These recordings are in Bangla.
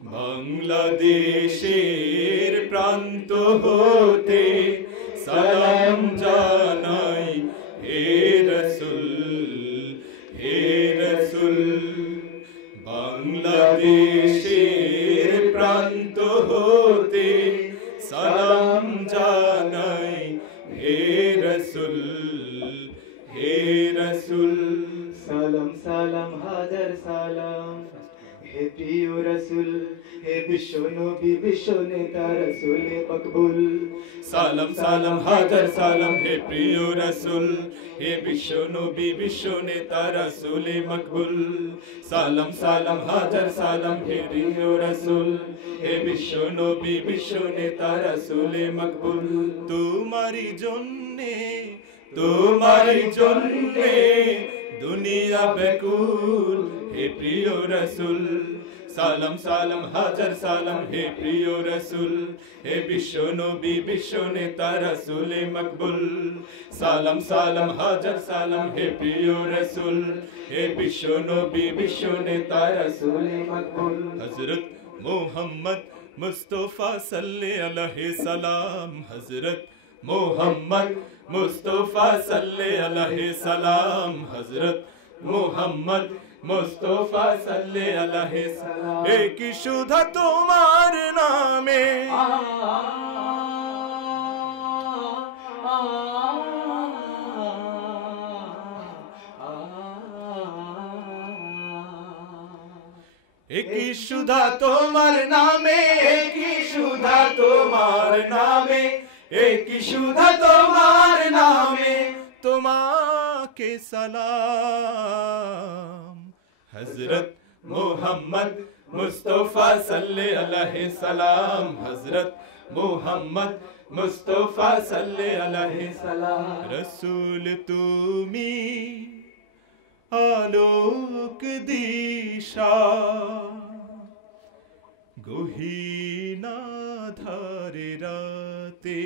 বাংলাদেশের প্রান্ত হতে সালাম জানাই হে রাসূল হে রাসূল বাংলাদেশের প্রান্ত হতে সালাম জানাই হে রাসূল হে রাসূল সালাম সালাম হাজার সালাম হে প্রিয় রাসূল হে বিশ্ব নবী বিশ্ব নেতা রাসূল মকবুল সালাম সালাম হাজার সালাম হে প্রিয় রাসূল হে বিশ্ব নবী বিশ্ব নেতা রাসূল মকবুল সালাম সালাম হাজার সালাম হে প্রিয় রাসূল হে বিশ্ব নবী বিশ্ব নেতা রাসূল মকবুল তোমারই জন্যে দুনিয়া বেকুল হে প্রিয় রাসূল সালাম সালাম হাজার সালাম হে প্রিয় রাসূল হে বিশ্ব নবী বিশ্ব নেতা রাসূল মকবুল সালাম সালাম হাজার সালাম হে প্রিয় রাসূল হে বিশ্ব নবী বিশ্ব নেতা রাসূল মকবুল হযরত মুহাম্মদ মুস্তাফা সাল্লাল্লাহু আলাইহি সালাম হযরত মুহাম্মদ মুস্তাফা সাল্লাল্লাহু আলাইহি সালাম হযরত মুহাম্মদ মুস্তাফা সাল্লাল্লাহু আলাইহি সালাম এক সুধা তোমার নামে এক সুধা তোমার নামে এক সুধা তোমার নামে এক সুধা তোমার নামে তোমাকে সালাম হযরত মুহাম্মদ মুস্তাফা সাল্লাল্লাহু আলাইহি সালাম হযরত মুহাম্মদ মুস্তাফা সাল্লাল্লাহু আলাইহি সালাম রাসূল তুমি আলোক দিশা গহীনা ধারে রাতে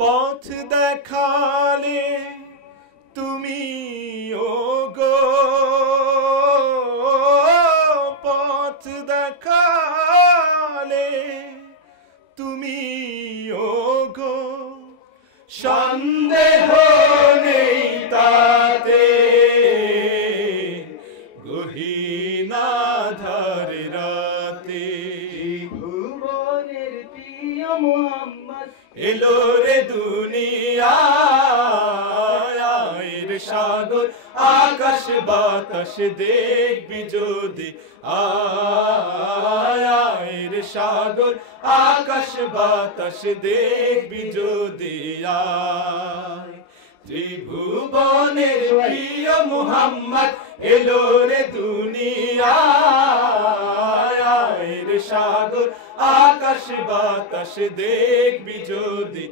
পথ দেখালে তুমি ওগো পথ দেখালে তুমি ওগো সন্দেহ নেই তাতে গহীনা ধারে রাতে ভুবনের প্রিয় মুহাম্মদ এলো রে দুনিয়ায় সাগর আকাশ বাতাস দেখবি যদি আয়ের সাগর আকাশ বাতাস দেখবি যদি আয় ত্রিভুবনের প্রিয় মুহাম্মদ এলো রে দুনিয়ায় সাগর আকাশ বাতাস দেখবি যদি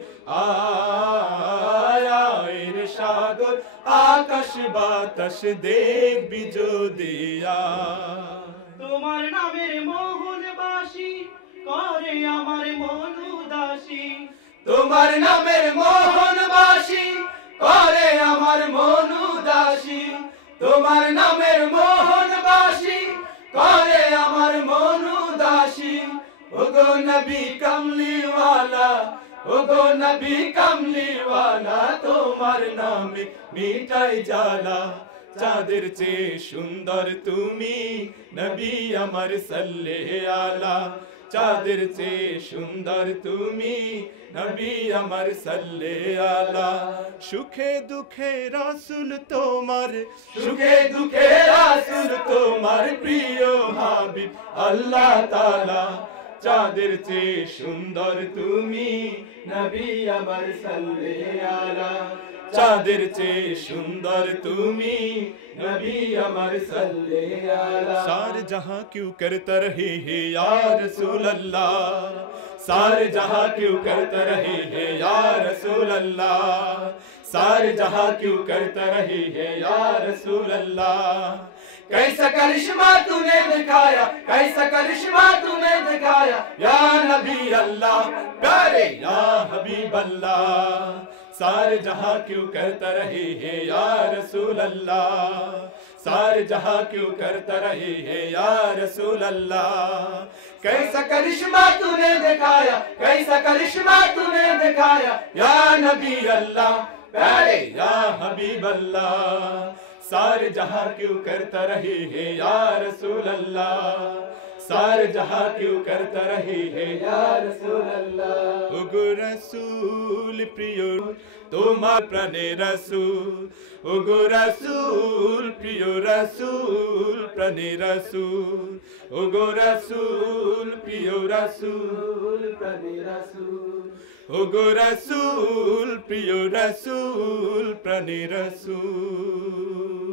আয়ের সাগর আকাশ বাতাস দেখবি যদি তোমার নামের মোহন বাসি করে আমার মন উদাসী তোমার নামের মোহন বাসি করে আমার মন উদাসী তোমার নামের মোহন বাসি করে আমার মন উদাসী ওগো নবী কমলিওয়ালা ওগো নবী কমলিওয়ালা তোমার নামে মিটাই জ্বালা চাঁদের চেয়ে সুন্দর তুমি নবী আমার সাল্লাল্লাহু আলা চাঁদের চেয়ে সুন্দর তুমি নবী আমার সাল্লাল্লাহু আলা সুখে দুঃখে রাসূল তোমার সুখে দুঃখে রাসূল তোমার প্রিয় হাবিব আল্লাহ তাআলা চাঁদের চেয়ে সুন্দর তুমি নবী আমার সাল্লাল্লাহু আলা চাঁদের চেয়ে সুন্দর তুমি नबी अमर सल्ले अला सारे जहां क्यों करता रहे है या रसूल अल्लाह सारे जहां क्यों करता रहे है या रसूल अल्लाह सारे जहां क्यों करता रहे है या रसूल अल्लाह कैसा करिश्मा तूने दिखाया कैसा करिश्मा तूने दिखाया या नबी अल्लाह प्यारे या हबीब अल्लाह सारे जहां क्यों करता रहे है या रसूल अल्लाह सारे जहां क्यों करता रही है या रसूल अल्लाह। कैसा करिश्मा तूने दिखाया, कैसा करिश्मा तूने दिखाया या नबी अल्लाह, प्यारे या हबीब अल्लाह। सारे जहां क्यों करता रही है या रसूल अल्लाह, सारे जहां क्यों करता रही है या रसूल अल्लाह। उगो रसूल प्रियो তোমার প্রাণে রাসূল, ওগো রাসূল প্রিয় রাসূল প্রাণে রাসূল, ওগো রাসূল প্রিয় রাসূল প্রাণে রাসূল, ওগো রাসূল প্রিয় রাসূল প্রাণে রাসূল।